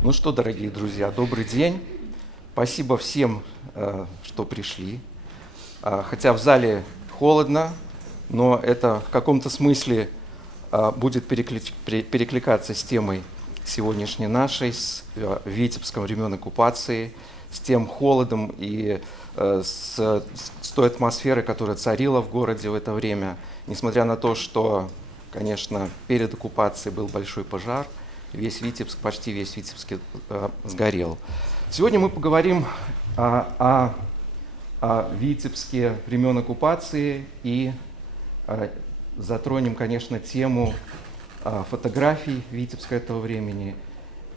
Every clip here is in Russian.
Ну что, дорогие друзья, добрый день. Спасибо всем, что пришли. Хотя в зале холодно, но это в каком-то смысле будет перекликаться с темой сегодняшней нашей, с Витебском времен оккупации, с тем холодом и с той атмосферой, которая царила в городе в это время, несмотря на то, что, конечно, перед оккупацией был большой пожар, весь Витебск, почти весь Витебск сгорел. Сегодня мы поговорим о Витебске времен оккупации и затронем, конечно, тему фотографий Витебска этого времени.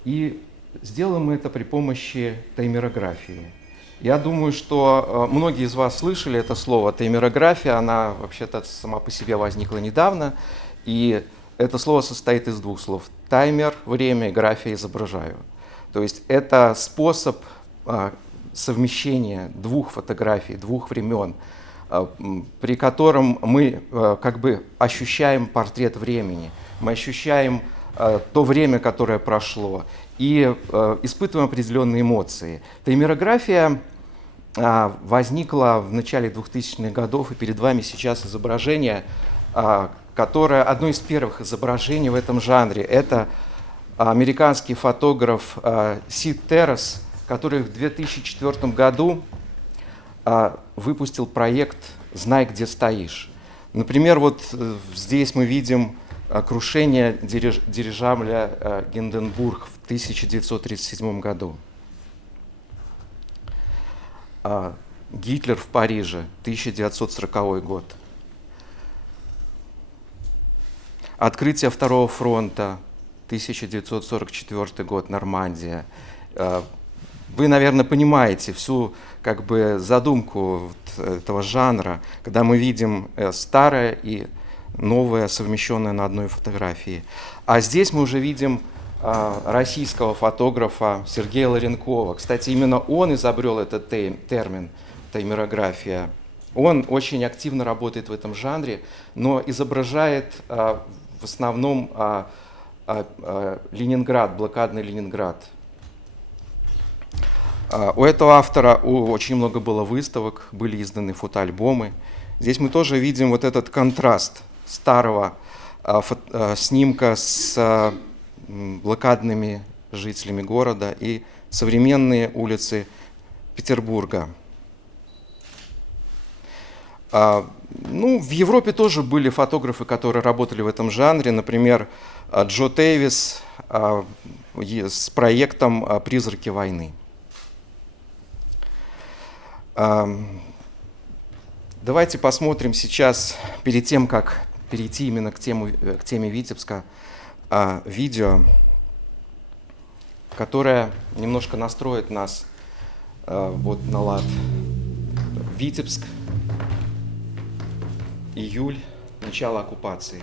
И сделаем мы это при помощи таймерографии. Я думаю, что многие из вас слышали это слово таймерография, она вообще-то сама по себе возникла недавно, и это слово состоит из двух слов: таймер, время, и графия, изображаю. То есть это способ совмещения двух фотографий, двух времен, при котором мы как бы ощущаем портрет времени, мы ощущаем то время, которое прошло, и испытываем определенные эмоции. Таймерография возникла в начале 2000-х годов, и перед вами сейчас изображение, которое одно из первых изображений в этом жанре. Это американский фотограф Сид Террас, который в 2004 году выпустил проект «Знай, где стоишь». Например, вот здесь мы видим крушение дирижабля «Гинденбург» в 1937 году. Гитлер в Париже, 1940 год. Открытие Второго фронта, 1944 год, Нормандия. Вы, наверное, понимаете всю как бы задумку этого жанра, когда мы видим старое и новое, совмещенное на одной фотографии. А здесь мы уже видим российского фотографа Сергея Ларенкова. Кстати, именно он изобрел этот термин таймерография. Он очень активно работает в этом жанре, но изображает в основном Ленинград, блокадный Ленинград. У этого автора очень много было выставок, были изданы фотоальбомы. Здесь мы тоже видим вот этот контраст старого снимка с блокадными жителями города и современные улицы Петербурга. Ну, в Европе тоже были фотографы, которые работали в этом жанре. Например, Джо Тейвис с проектом «Призраки войны». Давайте посмотрим сейчас, перед тем, как перейти именно к теме Витебска, видео, которое немножко настроит нас вот на лад. Витебск, июль, начало оккупации.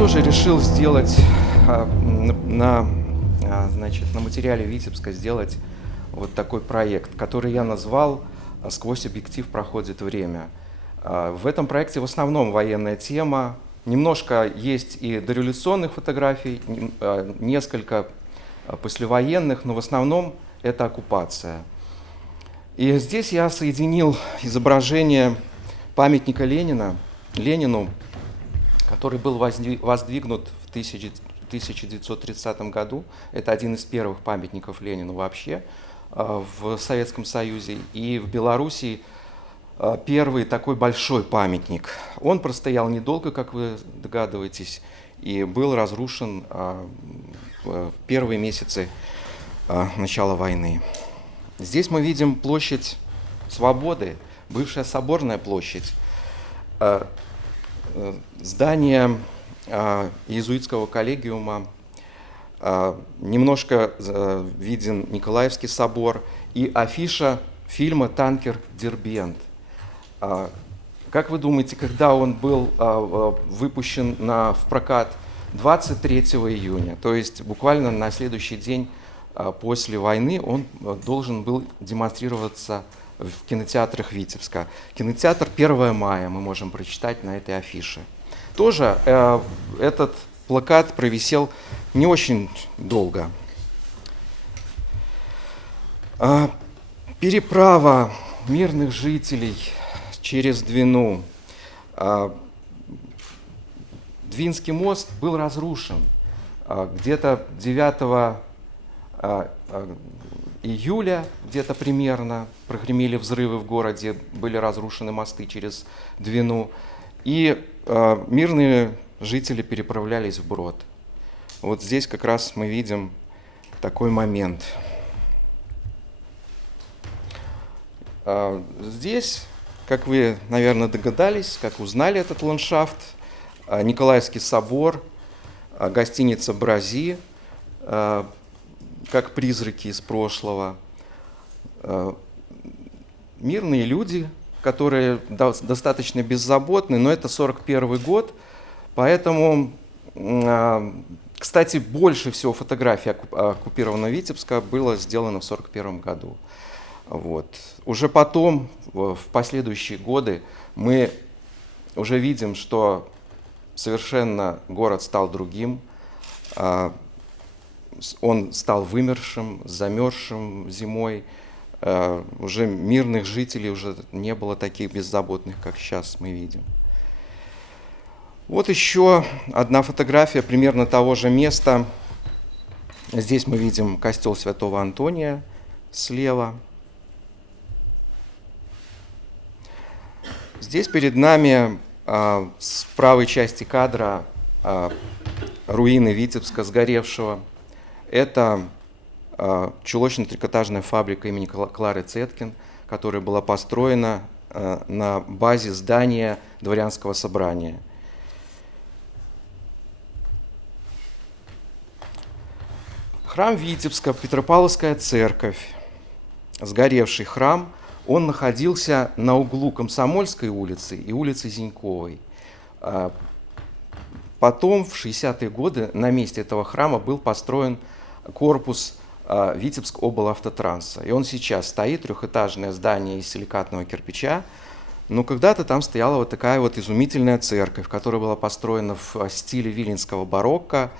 тоже решил сделать на материале Витебска сделать вот такой проект, который я назвал «Сквозь объектив проходит время». В этом проекте в основном военная тема. Немножко есть и дореволюционных фотографий, несколько послевоенных, но в основном это оккупация. И здесь я соединил изображение памятника Ленину, который был воздвигнут в 1930 году. Это один из первых памятников Ленину вообще в Советском Союзе. И в Белоруссии первый такой большой памятник. Он простоял недолго, как вы догадываетесь, и был разрушен в первые месяцы начала войны. Здесь мы видим площадь Свободы, бывшая Соборная площадь, здание иезуитского коллегиума, немножко виден Николаевский собор и афиша фильма «Танкер Дербент». Как вы думаете, когда он был выпущен в прокат? 23 июня, то есть буквально на следующий день после войны он должен был демонстрироваться в кинотеатрах Витебска. Кинотеатр 1 мая мы можем прочитать на этой афише. Тоже этот плакат провисел не очень долго. Переправа мирных жителей через Двину. Двинский мост был разрушен где-то 9 июля, где-то примерно, прогремели взрывы в городе, были разрушены мосты через Двину, и мирные жители переправлялись вброд. Вот здесь как раз мы видим такой момент. Здесь, как вы, наверное, догадались, как узнали этот ландшафт, Николаевский собор, гостиница «Брази», как призраки из прошлого. Мирные люди, которые достаточно беззаботны, но это 41 год, поэтому, кстати, больше всего фотографий оккупированного Витебска было сделано в 41 году. Вот. Уже потом, в последующие годы, мы уже видим, что совершенно город стал другим, он стал вымершим, замерзшим зимой, уже мирных жителей уже не было таких беззаботных, как сейчас мы видим. Вот еще одна фотография примерно того же места. Здесь мы видим костел Святого Антония слева. Здесь перед нами с правой части кадра руины Витебска сгоревшего. Это чулочно-трикотажная фабрика имени Клары Цеткин, которая была построена на базе здания дворянского собрания. Храм Витебска, Петропавловская церковь, сгоревший храм, он находился на углу Комсомольской улицы и улицы Зиньковой. Потом, в 60-е годы, на месте этого храма был построен корпус Витебск-облавтотранса. И он сейчас стоит, трехэтажное здание из силикатного кирпича. Но когда-то там стояла вот такая вот изумительная церковь, которая была построена в стиле виленского барокко.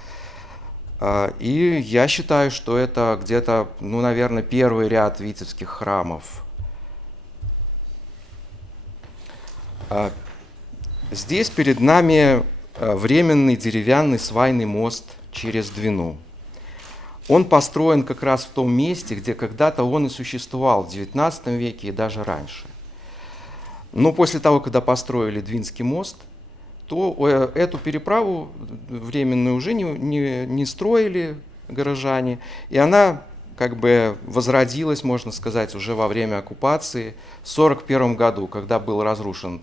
И я считаю, что это где-то, наверное, первый ряд витебских храмов. Здесь перед нами временный деревянный свайный мост через Двину. Он построен как раз в том месте, где когда-то он и существовал в XIX веке и даже раньше. Но после того, когда построили Двинский мост, то эту переправу временную уже не строили горожане, и она как бы возродилась, можно сказать, уже во время оккупации в 1941 году, когда был разрушен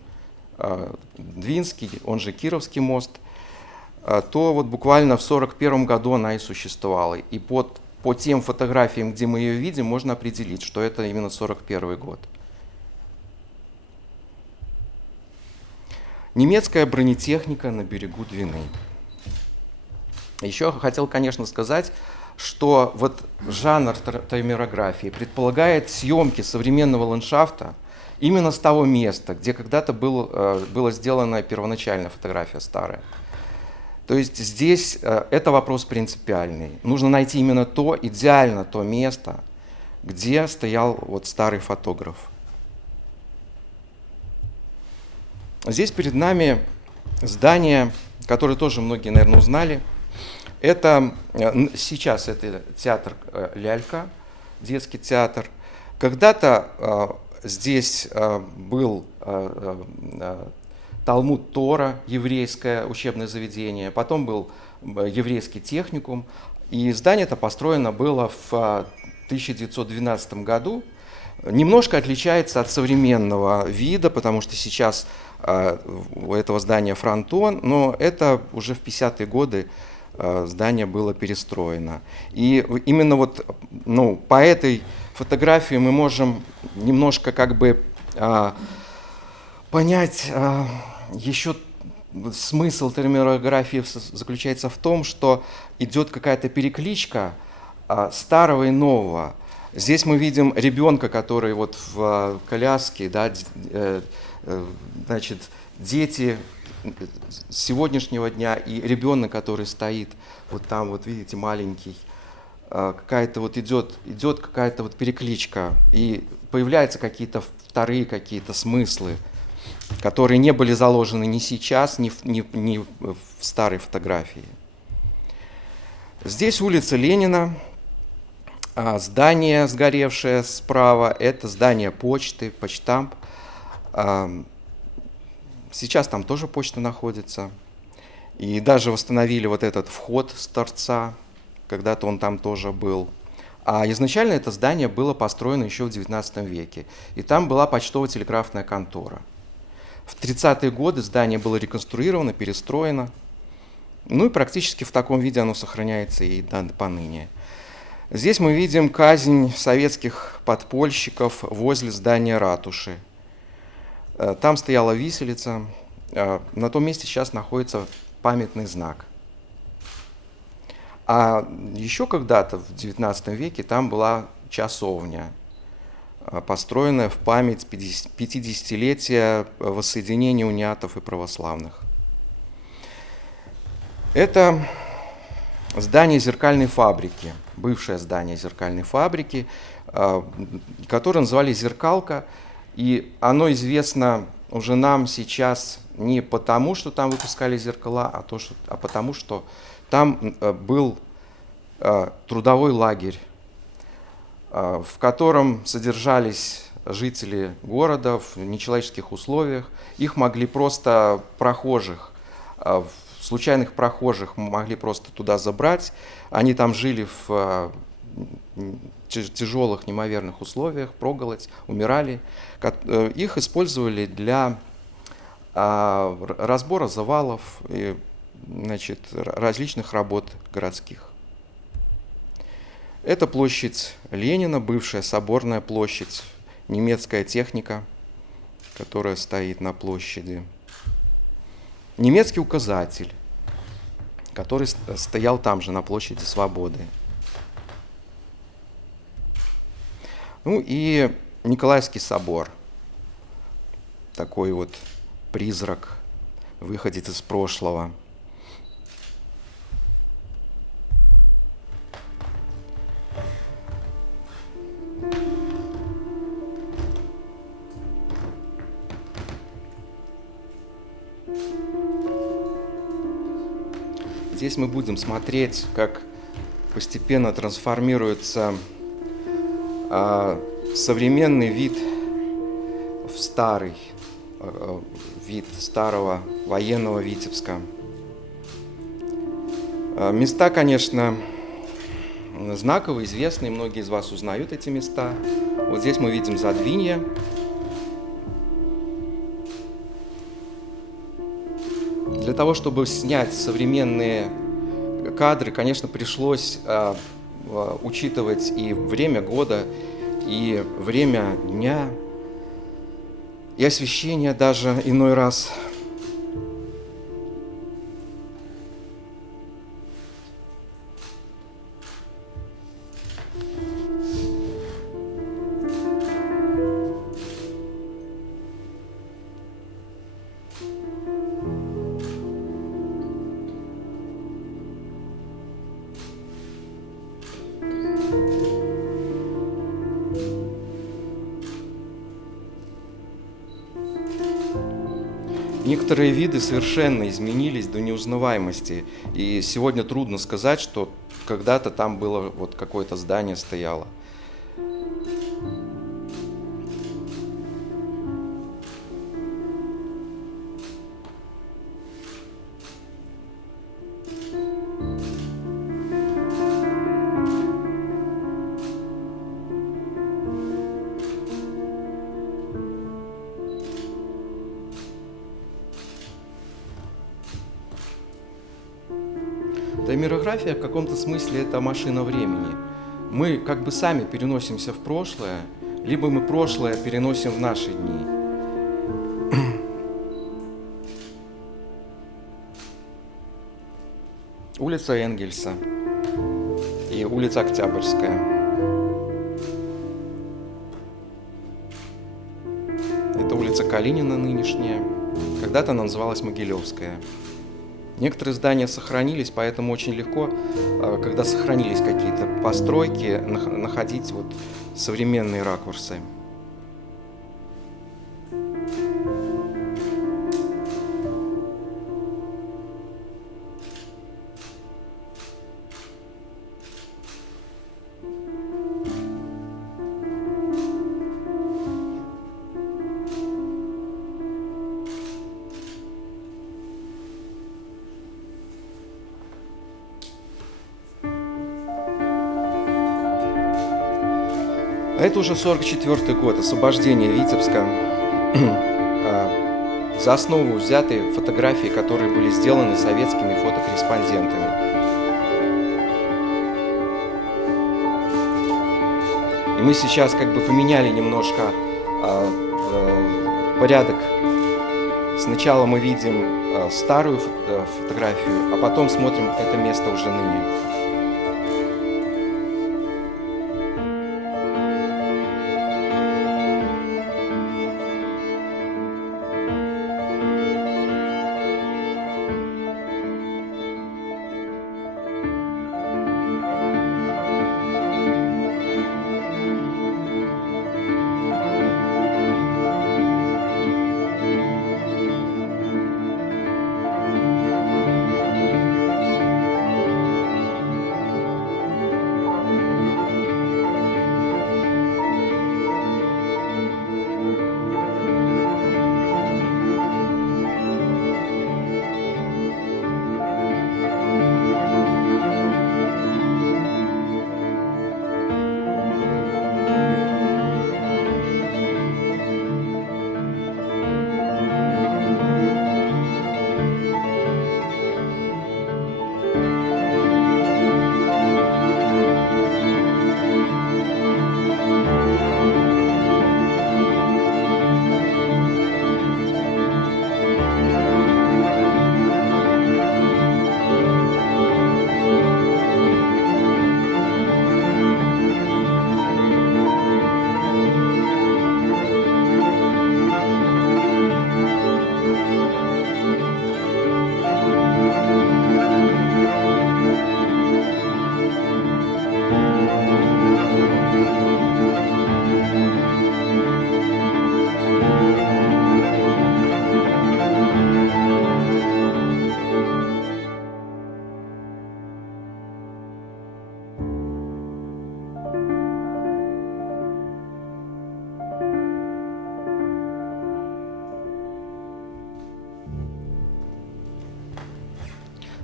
Двинский, он же Кировский мост, то вот буквально в 1941 году она и существовала. И по тем фотографиям, где мы ее видим, можно определить, что это именно 1941 год. Немецкая бронетехника на берегу Двины. Еще хотел, конечно, сказать, что вот жанр таймерографии предполагает съемки современного ландшафта именно с того места, где когда-то была сделана первоначальная фотография старая. То есть здесь это вопрос принципиальный. Нужно найти именно идеально то место, где стоял вот старый фотограф. Здесь перед нами здание, которое тоже многие, наверное, узнали. Сейчас это театр «Лялька», детский театр. Когда-то здесь был Талмуд Тора, еврейское учебное заведение, потом был еврейский техникум, и здание это построено было в 1912 году. Немножко отличается от современного вида, потому что сейчас у этого здания фронтон, но это уже в 50-е годы здание было перестроено. И именно вот, по этой фотографии мы можем немножко как бы понять еще смысл терминографии заключается в том, что идет какая-то перекличка старого и нового. Здесь мы видим ребенка, который вот в коляске, да, значит, дети сегодняшнего дня и ребенок, который стоит вот там, вот видите, маленький, какая-то вот идет какая-то вот перекличка, и появляются какие-то вторые какие-то смыслы, которые не были заложены ни сейчас, ни в старой фотографии. Здесь улица Ленина, здание сгоревшее справа, это здание почты, почтамп. Сейчас там тоже почта находится. И даже восстановили вот этот вход с торца, когда-то он там тоже был. А изначально это здание было построено еще в XIX веке. И там была почтово-телеграфная контора. В 30-е годы здание было реконструировано, перестроено. Ну и практически в таком виде оно сохраняется и поныне. Здесь мы видим казнь советских подпольщиков возле здания ратуши. Там стояла виселица. На том месте сейчас находится памятный знак. А еще когда-то в XIX веке там была часовня, построенная в память 50-летия воссоединения униатов и православных. Это здание зеркальной фабрики, бывшее здание зеркальной фабрики, которое называли «Зеркалка», и оно известно уже нам сейчас не потому, что там выпускали зеркала, а потому, что там был трудовой лагерь, в котором содержались жители города в нечеловеческих условиях. Их могли просто случайных прохожих могли просто туда забрать. Они там жили в тяжелых, неимоверных условиях, проголодь, умирали. Их использовали для разбора завалов и, значит, различных работ городских. Это площадь Ленина, бывшая соборная площадь, немецкая техника, которая стоит на площади. Немецкий указатель, который стоял там же, на площади Свободы. Ну и Николаевский собор, такой вот призрак, выходит из прошлого. Здесь мы будем смотреть, как постепенно трансформируется современный вид в старый вид старого военного Витебска. Места, конечно, знаковые, известные, многие из вас узнают эти места. Вот здесь мы видим Задвинье. Для того, чтобы снять современные кадры, конечно, пришлось учитывать и время года, и время дня, и освещение даже иной раз. Некоторые виды совершенно изменились до неузнаваемости. И сегодня трудно сказать, что когда-то там было вот какое-то здание стояло. Таймерография в каком-то смысле это машина времени. Мы как бы сами переносимся в прошлое, либо мы прошлое переносим в наши дни. Улица Энгельса и улица Октябрьская. Это улица Калинина нынешняя. Когда-то она называлась Могилевская. Некоторые здания сохранились, поэтому очень легко, когда сохранились какие-то постройки, находить вот современные ракурсы. А это уже 1944 год, освобождение Витебска. За основу взяты фотографии, которые были сделаны советскими фотокорреспондентами. И мы сейчас как бы поменяли немножко порядок. Сначала мы видим старую фотографию, а потом смотрим это место уже ныне.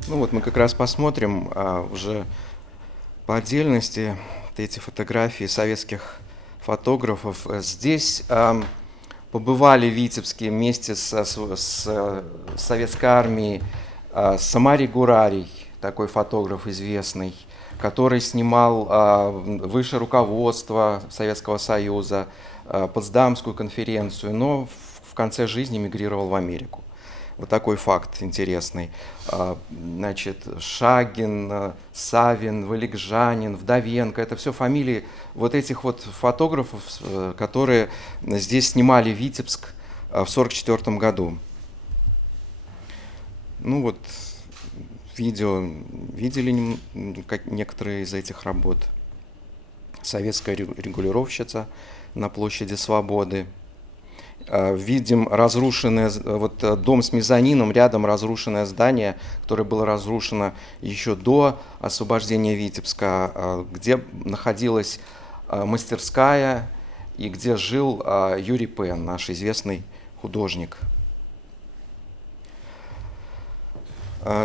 Ну вот мы как раз посмотрим уже по отдельности эти фотографии советских фотографов. Здесь побывали в Витебске вместе с советской армией Самарий Гурарий, такой фотограф известный, который снимал высшее руководство Советского Союза, Потсдамскую конференцию, но в конце жизни мигрировал в Америку. Вот такой факт интересный. Значит, Шагин, Савин, Валикжанин, Вдовенко — это все фамилии вот этих вот фотографов, которые здесь снимали Витебск в 1944 году. Ну вот, видео видели некоторые из этих работ. Советская регулировщица на площади Свободы. Видим разрушенное, вот дом с мезонином, рядом разрушенное здание, которое было разрушено еще до освобождения Витебска, где находилась мастерская и где жил Юрий Пен, наш известный художник.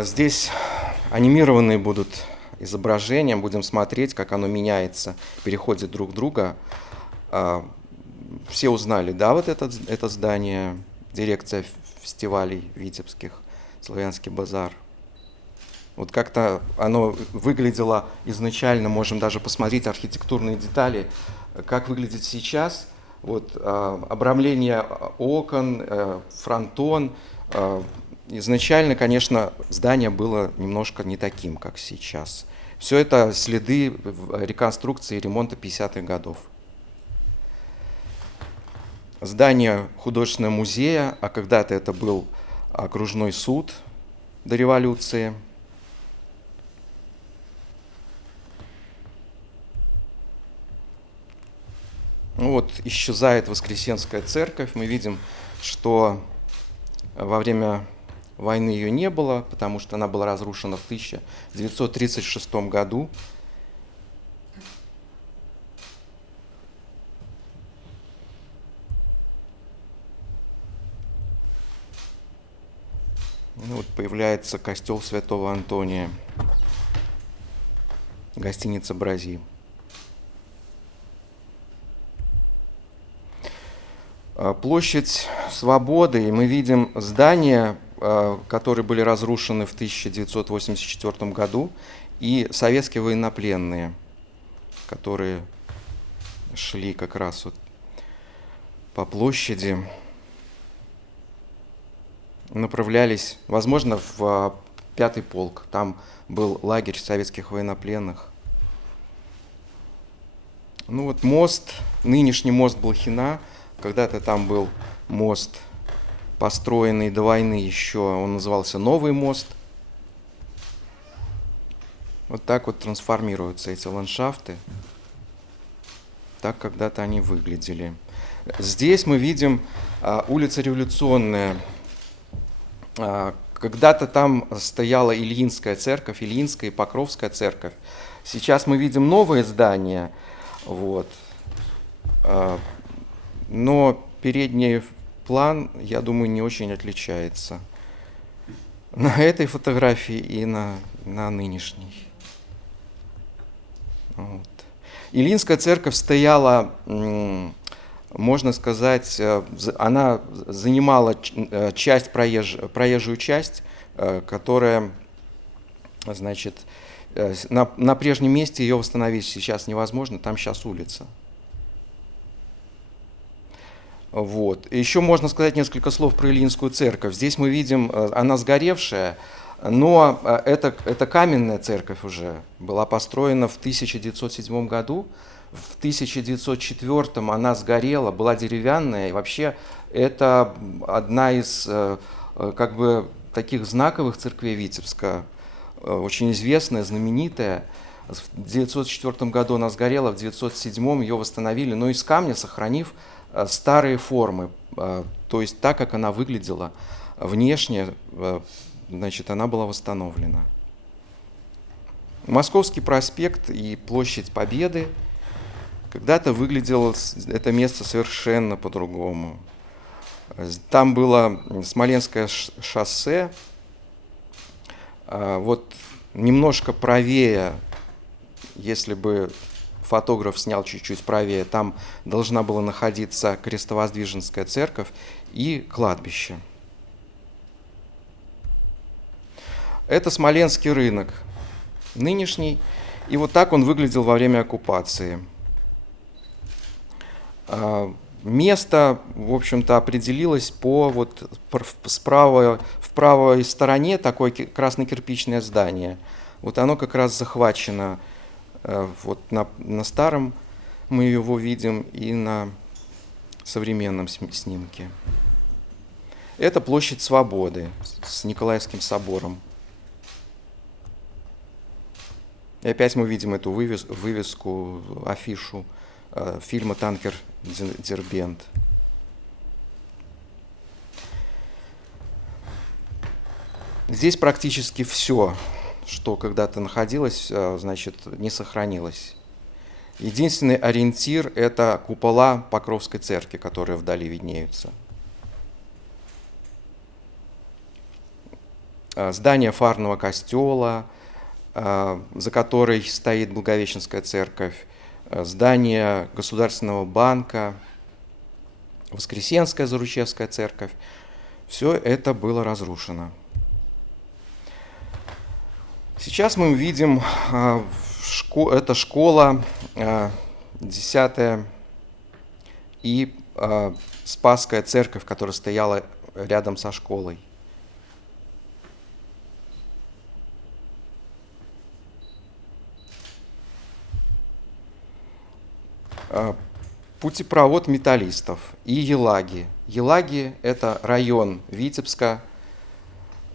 Здесь анимированные будут изображения, будем смотреть, как оно меняется, переходит друг в друга. Все узнали, да, вот это здание, дирекция фестивалей витебских, «Славянский базар». Вот как-то оно выглядело изначально, можем даже посмотреть архитектурные детали, как выглядит сейчас. Вот обрамление окон, фронтон. Изначально, конечно, здание было немножко не таким, как сейчас. Все это следы реконструкции и ремонта 50-х годов. Здание художественного музея, а когда-то это был окружной суд до революции. Ну вот исчезает Воскресенская церковь. Мы видим, что во время войны ее не было, потому что она была разрушена в 1936 году. Ну, вот появляется костел Святого Антония, гостиница «Бразиль». Площадь Свободы, и мы видим здания, которые были разрушены в 1984 году, и советские военнопленные, которые шли как раз вот по площади, направлялись, возможно, в 5-й полк. Там был лагерь советских военнопленных. Ну вот мост, нынешний мост Блохина, когда-то там был мост, построенный до войны еще, он назывался Новый мост. Вот так вот трансформируются эти ландшафты. Так когда-то они выглядели. Здесь мы видим улица Революционная. Когда-то там стояла Ильинская церковь, Ильинская и Покровская церковь. Сейчас мы видим новые здания, вот. Но передний план, я думаю, не очень отличается на этой фотографии и на нынешней. Вот. Ильинская церковь стояла, можно сказать, она занимала часть, проезжую часть, которая, значит, на прежнем месте ее восстановить сейчас невозможно, там сейчас улица. Вот. Еще можно сказать несколько слов про Ильинскую церковь. Здесь мы видим, она сгоревшая, но это каменная церковь уже, была построена в 1907 году. В 1904 она сгорела, была деревянная, и вообще это одна из как бы таких знаковых церквей Витебска, очень известная, знаменитая. В 1904 году она сгорела, в 1907 ее восстановили, но из камня сохранив старые формы, то есть так, как она выглядела внешне, значит, она была восстановлена. Московский проспект и площадь Победы. Когда-то выглядело это место совершенно по-другому. Там было Смоленское шоссе, вот немножко правее, если бы фотограф снял чуть-чуть правее, там должна была находиться Крестовоздвиженская церковь и кладбище. Это Смоленский рынок, нынешний, и вот так он выглядел во время оккупации. Место, в общем-то, определилось в правой стороне такое красно-кирпичное здание. Вот оно как раз захвачено вот на старом, мы его видим, и на современном снимке. Это площадь Свободы с Николаевским собором. И опять мы видим эту вывеску, афишу фильма «Танкер Дербент». Здесь практически все, что когда-то находилось, значит, не сохранилось. Единственный ориентир – это купола Покровской церкви, которые вдали виднеются. Здание фарного костела, за которой стоит Благовещенская церковь, здание Государственного банка, Воскресенская Заручевская церковь – все это было разрушено. Сейчас мы видим, это школа 10-я и Спасская церковь, которая стояла рядом со школой. Путепровод металлистов и Елаги. Елаги – это район Витебска.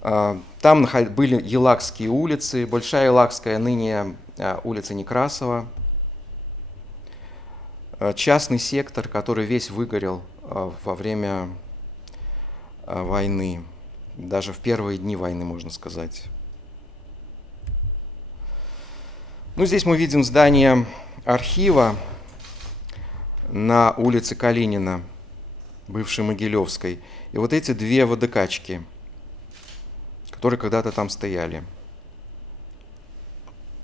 Там были Елагские улицы, Большая Елагская, ныне улица Некрасова. Частный сектор, который весь выгорел во время войны, даже в первые дни войны, можно сказать. Ну, здесь мы видим здание архива на улице Калинина, бывшей Могилевской. И вот эти две водокачки, которые когда-то там стояли.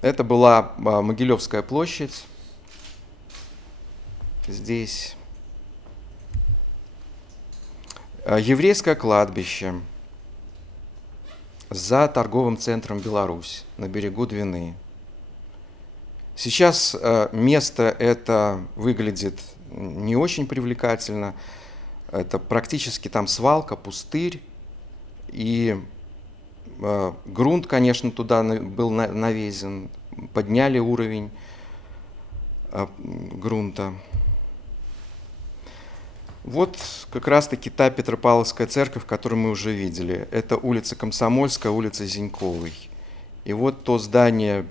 Это была Могилевская площадь. Здесь еврейское кладбище за торговым центром «Беларусь» на берегу Двины. Сейчас место это выглядит не очень привлекательно. Это практически там свалка, пустырь. И грунт, конечно, туда был навезен. Подняли уровень грунта. Вот как раз-таки та Петропавловская церковь, которую мы уже видели. Это улица Комсомольская, улица Зиньковой. И вот то здание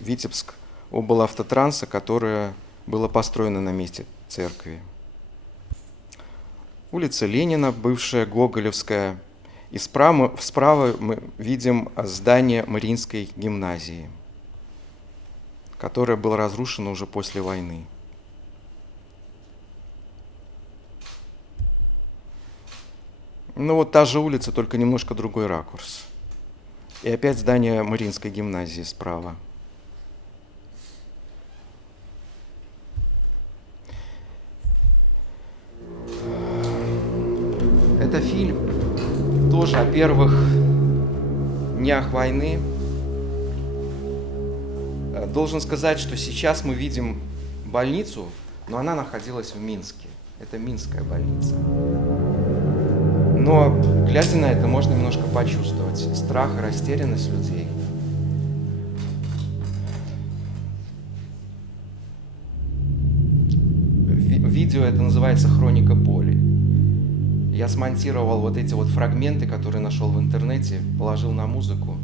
Витебск облавтотранса, которое было построено на месте церкви. Улица Ленина, бывшая Гоголевская. И справа мы видим здание Мариинской гимназии, которое было разрушено уже после войны. Ну вот та же улица, только немножко другой ракурс. И опять здание Мариинской гимназии справа. Это фильм тоже о первых днях войны. Должен сказать, что сейчас мы видим больницу, но она находилась в Минске. Это Минская больница. Но, глядя на это, можно немножко почувствовать страх и растерянность людей. Видео это называется «Хроника боли». Я смонтировал вот эти вот фрагменты, которые нашел в интернете, положил на музыку.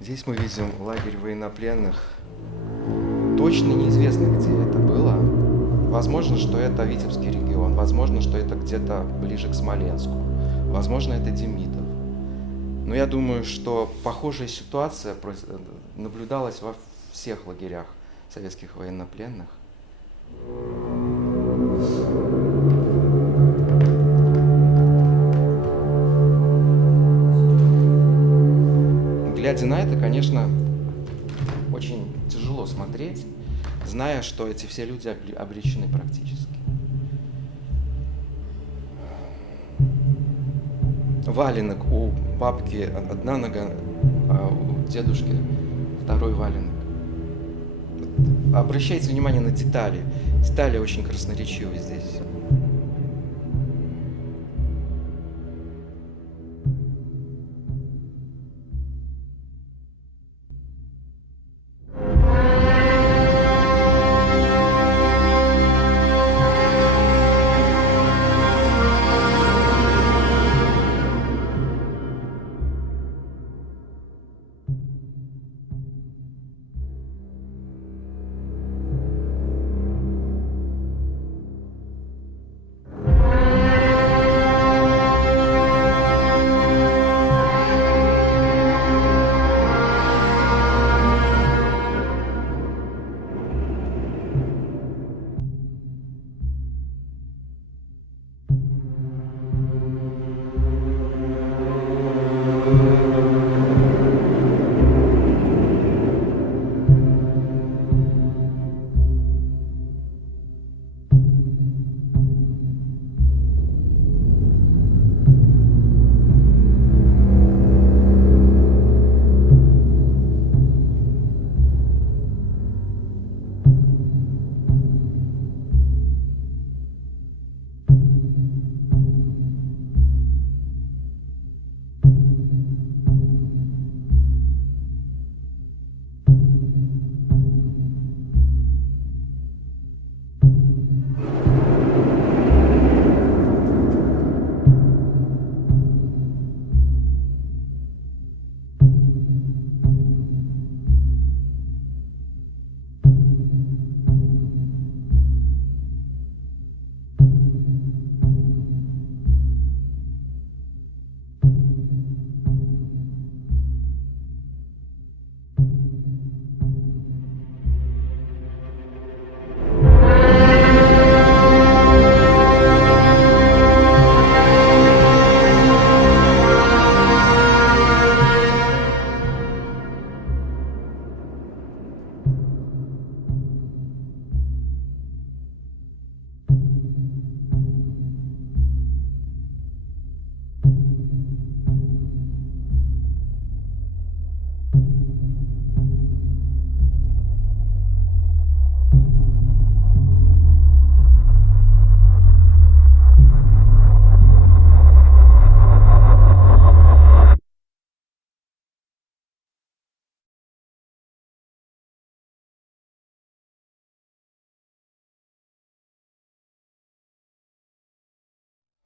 Здесь мы видим лагерь военнопленных. Точно неизвестно, где это было. Возможно, что это Витебский регион. Возможно, что это где-то ближе к Смоленску. Возможно, это Демидов. Но я думаю, что похожая ситуация наблюдалась во всех лагерях советских военнопленных. Глядя на это, конечно, очень тяжело смотреть, зная, что эти все люди обречены практически. Валенок у бабки одна нога, а у дедушки второй валенок. Обращайте внимание на детали. Детали очень красноречивы здесь.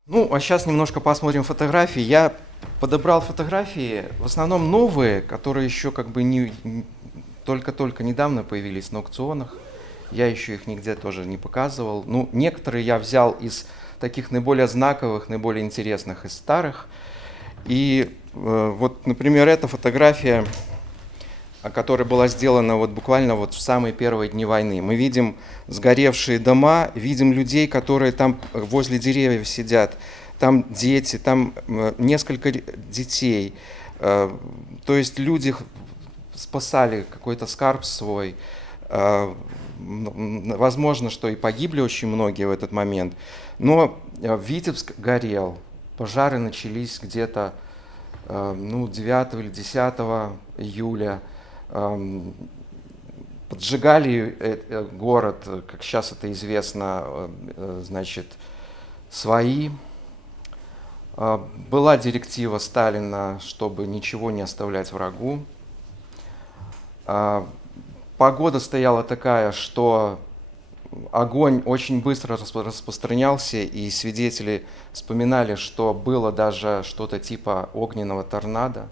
Ну, а сейчас немножко посмотрим фотографии. Я подобрал фотографии, в основном новые, которые еще как бы только-только недавно появились на аукционах. Я еще их нигде тоже не показывал. Ну, некоторые я взял из таких наиболее знаковых, наиболее интересных, из старых. И вот, например, эта фотография, которая была сделана вот буквально вот в самые первые дни войны. Мы видим сгоревшие дома, видим людей, которые там возле деревьев сидят, там дети, там несколько детей. То есть люди спасали какой-то скарб свой. Возможно, что и погибли очень многие в этот момент. Но Витебск горел, пожары начались где-то 9 или 10 июля. Поджигали город, как сейчас это известно, значит, свои. Была директива Сталина, чтобы ничего не оставлять врагу. Погода стояла такая, что огонь очень быстро распространялся, и свидетели вспоминали, что было даже что-то типа огненного торнадо.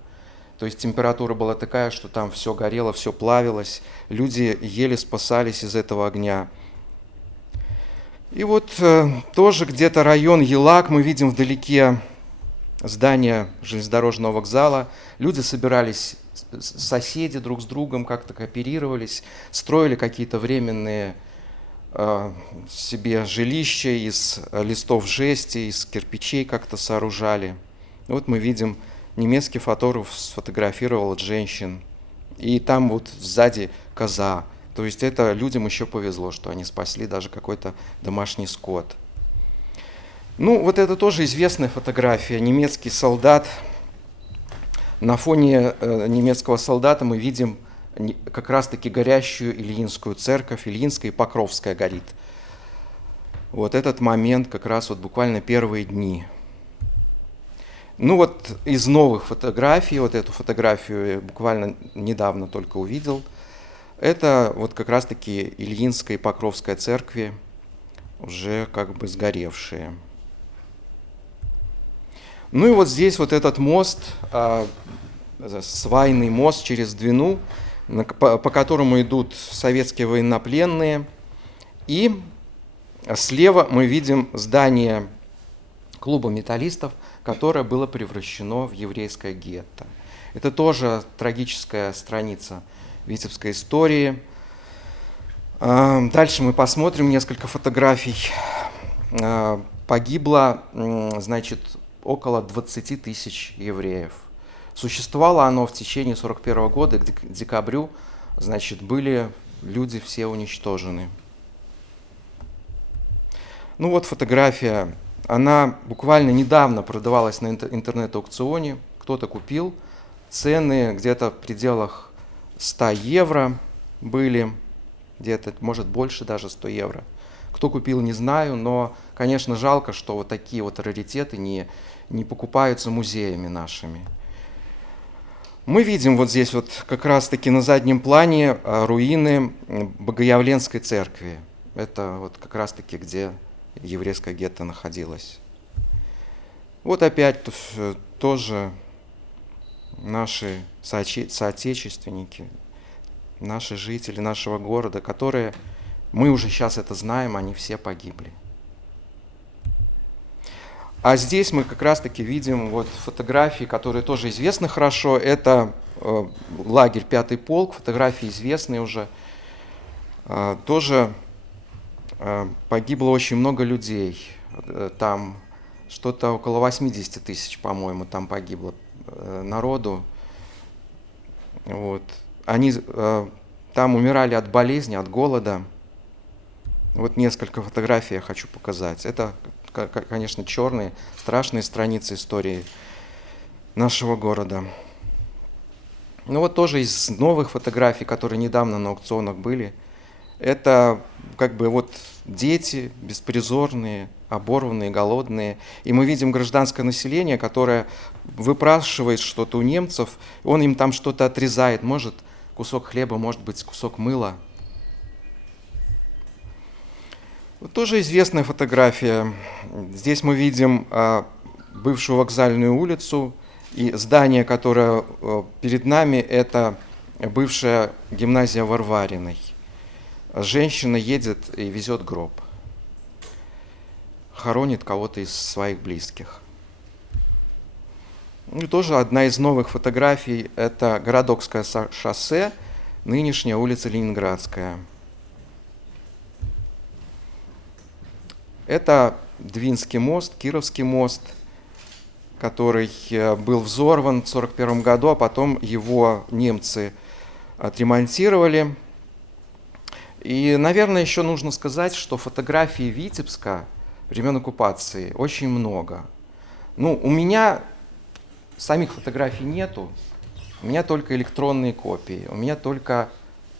То есть температура была такая, что там все горело, все плавилось, люди еле спасались из этого огня. И вот тоже где-то район Елак, мы видим вдалеке здание железнодорожного вокзала. Люди собирались, соседи друг с другом как-то кооперировались, строили какие-то временные себе жилища из листов жести, из кирпичей как-то сооружали. Вот мы видим, немецкий фотограф сфотографировал женщин, и там вот сзади коза. То есть это людям еще повезло, что они спасли даже какой-то домашний скот. Ну, вот это тоже известная фотография. Немецкий солдат. На фоне немецкого солдата мы видим как раз-таки горящую Ильинскую церковь. Ильинская и Покровская горит. Вот этот момент как раз вот буквально первые дни. Ну вот из новых фотографий, вот эту фотографию я буквально недавно только увидел. Это вот как раз-таки Ильинская и Покровская церкви, уже как бы сгоревшие. Ну и вот здесь вот этот мост, свайный мост через Двину, по которому идут советские военнопленные. И слева мы видим здание клуба металлистов, которое было превращено в еврейское гетто. Это тоже трагическая страница витебской истории. Дальше мы посмотрим несколько фотографий. Погибло, значит, около 20 тысяч евреев. Существовало оно в течение 1941 года, к декабрю, значит, были люди все уничтожены. Ну вот фотография, она буквально недавно продавалась на интернет-аукционе, кто-то купил, цены где-то в пределах 100 евро были, где-то, может, больше даже 100 евро. Кто купил, не знаю, но, конечно, жалко, что вот такие вот раритеты не покупаются музеями нашими. Мы видим вот здесь вот как раз-таки на заднем плане руины Богоявленской церкви. Это вот как раз-таки где еврейское гетто находилось. Вот опять тоже наши соотечественники, наши жители нашего города, которые, мы уже сейчас это знаем, они все погибли. А здесь мы как раз-таки видим вот фотографии, которые тоже известны хорошо. Это лагерь 5-й полк, фотографии известные уже. Тоже погибло очень много людей. Там что-то около 80 тысяч, по-моему, там погибло народу. Вот. Они там умирали от болезни, от голода. Вот несколько фотографий я хочу показать. Это, конечно, черные, страшные страницы истории нашего города. Ну вот тоже из новых фотографий, которые недавно на аукционах были, это как бы вот дети беспризорные, оборванные, голодные. И мы видим гражданское население, которое выпрашивает что-то у немцев, он им там что-то отрезает, может кусок хлеба, может быть кусок мыла. Вот тоже известная фотография. Здесь мы видим бывшую вокзальную улицу, и здание, которое перед нами, это бывшая гимназия Варвариной. Женщина едет и везет гроб, хоронит кого-то из своих близких. И тоже одна из новых фотографий – это Городокское шоссе, нынешняя улица Ленинградская. Это Двинский мост, Кировский мост, который был взорван в 1941 году, а потом его немцы отремонтировали. И, наверное, еще нужно сказать, что фотографий Витебска времен оккупации очень много. Ну, у меня самих фотографий нету, у меня только электронные копии, у меня только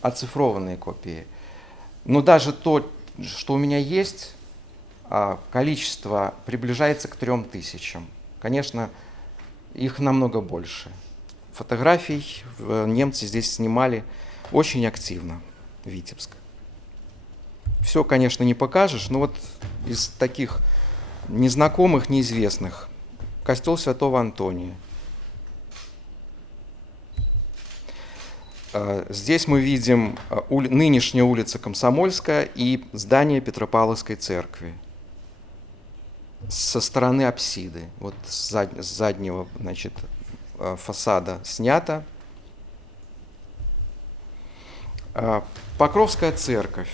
оцифрованные копии. Но даже то, что у меня есть, количество приближается к 3000. Конечно, их намного больше. Фотографий немцы здесь снимали очень активно, Витебск. Все, конечно, не покажешь, но вот из таких незнакомых, неизвестных. Костел Святого Антония. Здесь мы видим нынешняя улица Комсомольская и здание Петропавловской церкви со стороны апсиды. Вот с заднего, значит, фасада снято. Покровская церковь.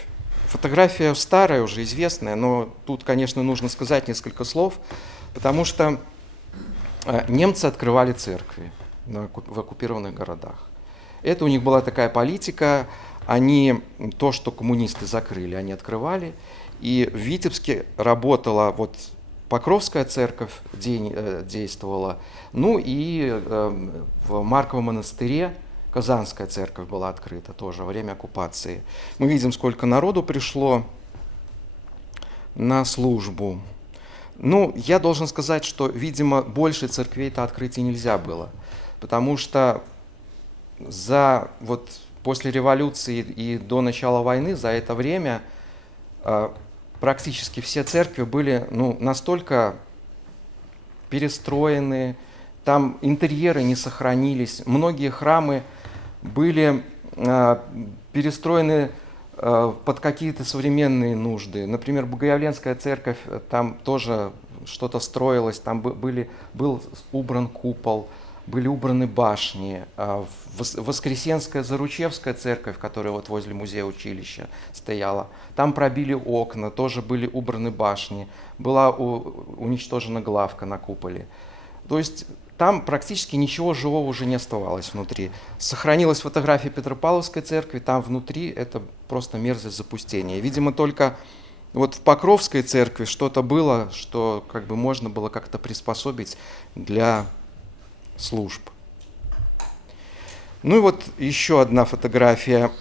Фотография старая, уже известная, но тут, конечно, нужно сказать несколько слов, потому что немцы открывали церкви в оккупированных городах. Это у них была такая политика, они то, что коммунисты закрыли, они открывали. И в Витебске работала вот Покровская церковь, действовала, ну и в Марковом монастыре, Казанская церковь была открыта тоже во время оккупации. Мы видим, сколько народу пришло на службу. Ну, я должен сказать, что, видимо, больше церквей-то открыть и нельзя было, потому что после революции и до начала войны, за это время, практически все церкви были настолько перестроены, там интерьеры не сохранились, многие храмы были перестроены под какие-то современные нужды. Например, Богоявленская церковь, там тоже что-то строилось, там был убран купол, были убраны башни. Воскресенская Заручевская церковь, которая вот возле музея училища стояла, там пробили окна, тоже были убраны башни, была уничтожена главка на куполе. То есть там практически ничего живого уже не оставалось внутри. Сохранилась фотография Петропавловской церкви, там внутри это просто мерзость запустения. Видимо, только вот в Покровской церкви что-то было, что как бы можно было как-то приспособить для служб. Ну и вот еще одна фотография,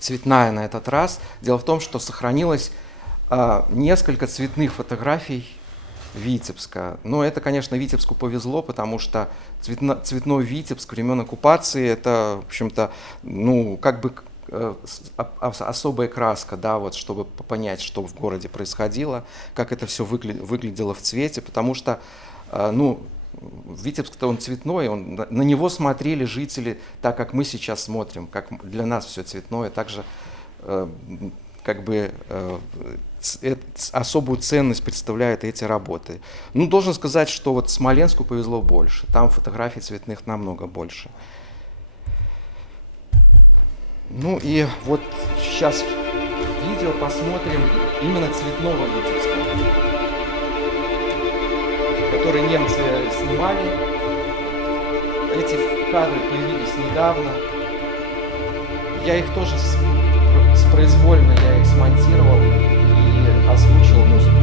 цветная на этот раз. Дело в том, что сохранилось несколько цветных фотографий Витебска. Но это, конечно, Витебску повезло, потому что цветной Витебск времен оккупации, это, в общем-то, особая краска, да, вот, чтобы понять, что в городе происходило, как это все выглядело в цвете, потому что, Витебск-то он цветной, на него смотрели жители так, как мы сейчас смотрим, как для нас все цветное, также особую ценность представляют эти работы. Должен сказать, что вот Смоленску повезло больше, там фотографий цветных намного больше. Ну и вот сейчас видео посмотрим именно цветного Витебска, который немцы снимали. Эти кадры появились недавно. Я их тоже произвольно смонтировал и озвучил музыку.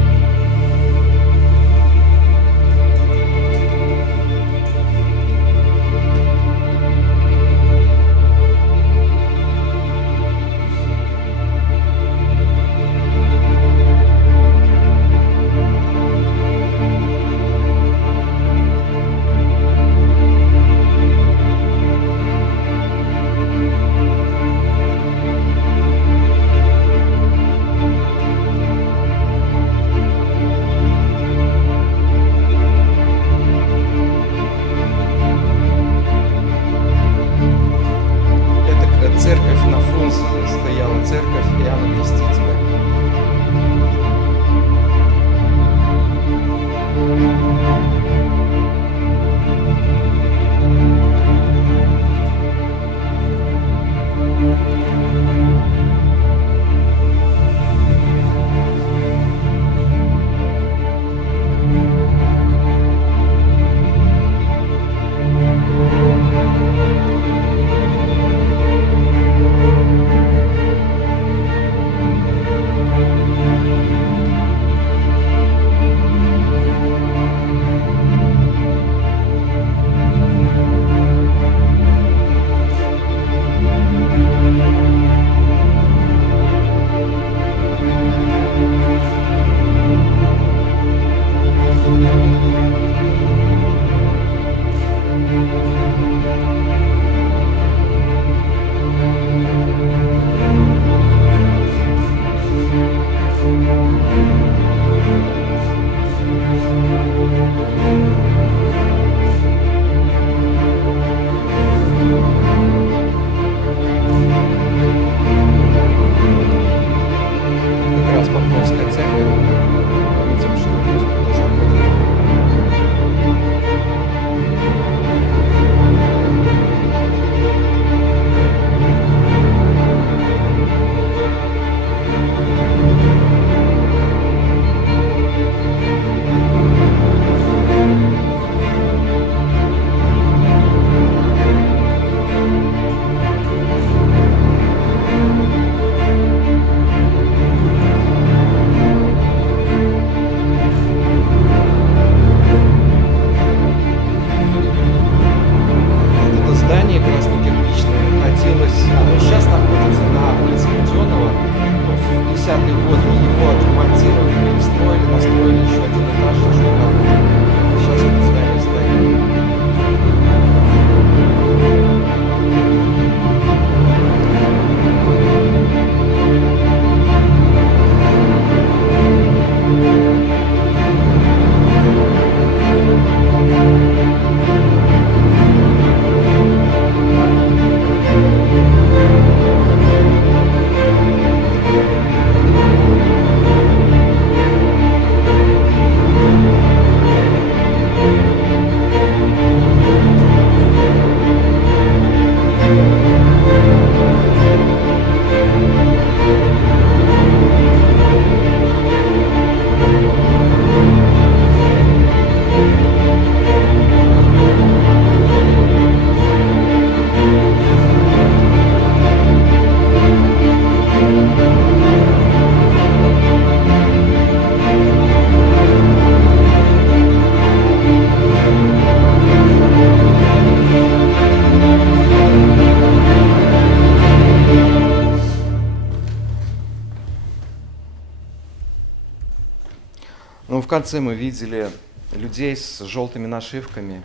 конце мы видели людей с желтыми нашивками.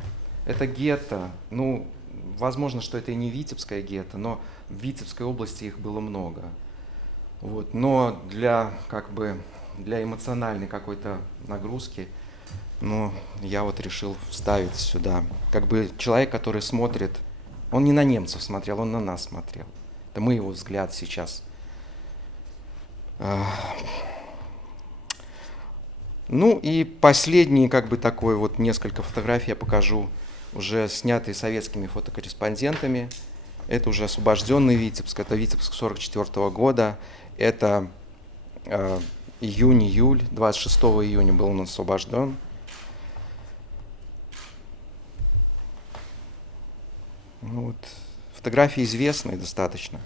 Это гетто. Ну, возможно, что это и не Витебское гетто, но в Витебской области их было много. Вот. Но для эмоциональной какой-то нагрузки, ну, я вот решил вставить сюда. Как бы человек, который смотрит, он не на немцев смотрел, он на нас смотрел. Это мы его взгляд сейчас. Ну и последний, как бы такой вот несколько фотографий я покажу, уже снятые советскими фотокорреспондентами. Это уже освобожденный Витебск, это Витебск 1944 года, это июнь-июль, 26 июня был он освобожден. Ну, вот, фотографии известные достаточно.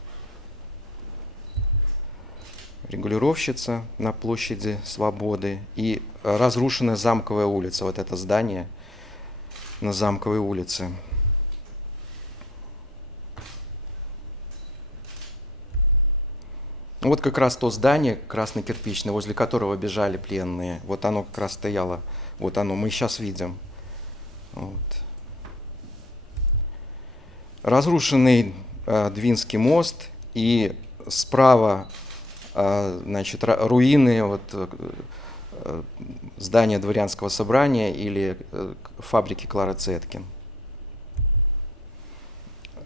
Регулировщица на площади Свободы и разрушенная Замковая улица, вот это здание на Замковой улице. Вот как раз то здание красно-кирпичное, возле которого бежали пленные. Вот оно как раз стояло. Вот оно, мы сейчас видим. Вот. Разрушенный Двинский мост и справа, значит, руины вот, здания Дворянского собрания или фабрики Клары Цеткин.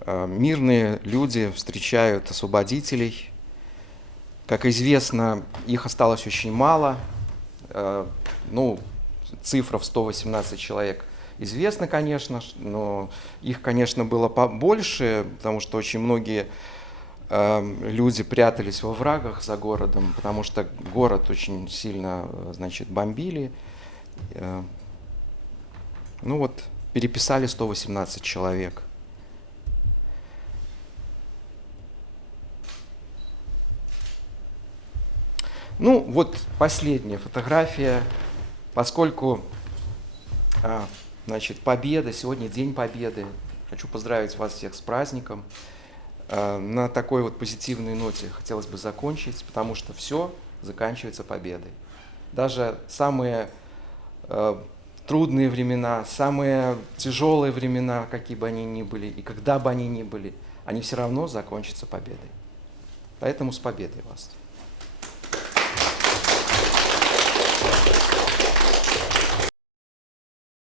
Мирные люди встречают освободителей. Как известно, их осталось очень мало. Ну, цифра в 118 человек известна, конечно, но их, конечно, было побольше, потому что очень многие люди прятались во врагах за городом, потому что город очень сильно, значит, бомбили. Ну вот, переписали 118 человек. Ну, вот последняя фотография, поскольку, значит, Победа, сегодня День Победы. Хочу поздравить вас всех с праздником. На такой вот позитивной ноте хотелось бы закончить, потому что все заканчивается победой. Даже самые трудные времена, самые тяжелые времена, какие бы они ни были, и когда бы они ни были, они все равно закончатся победой. Поэтому с победой вас!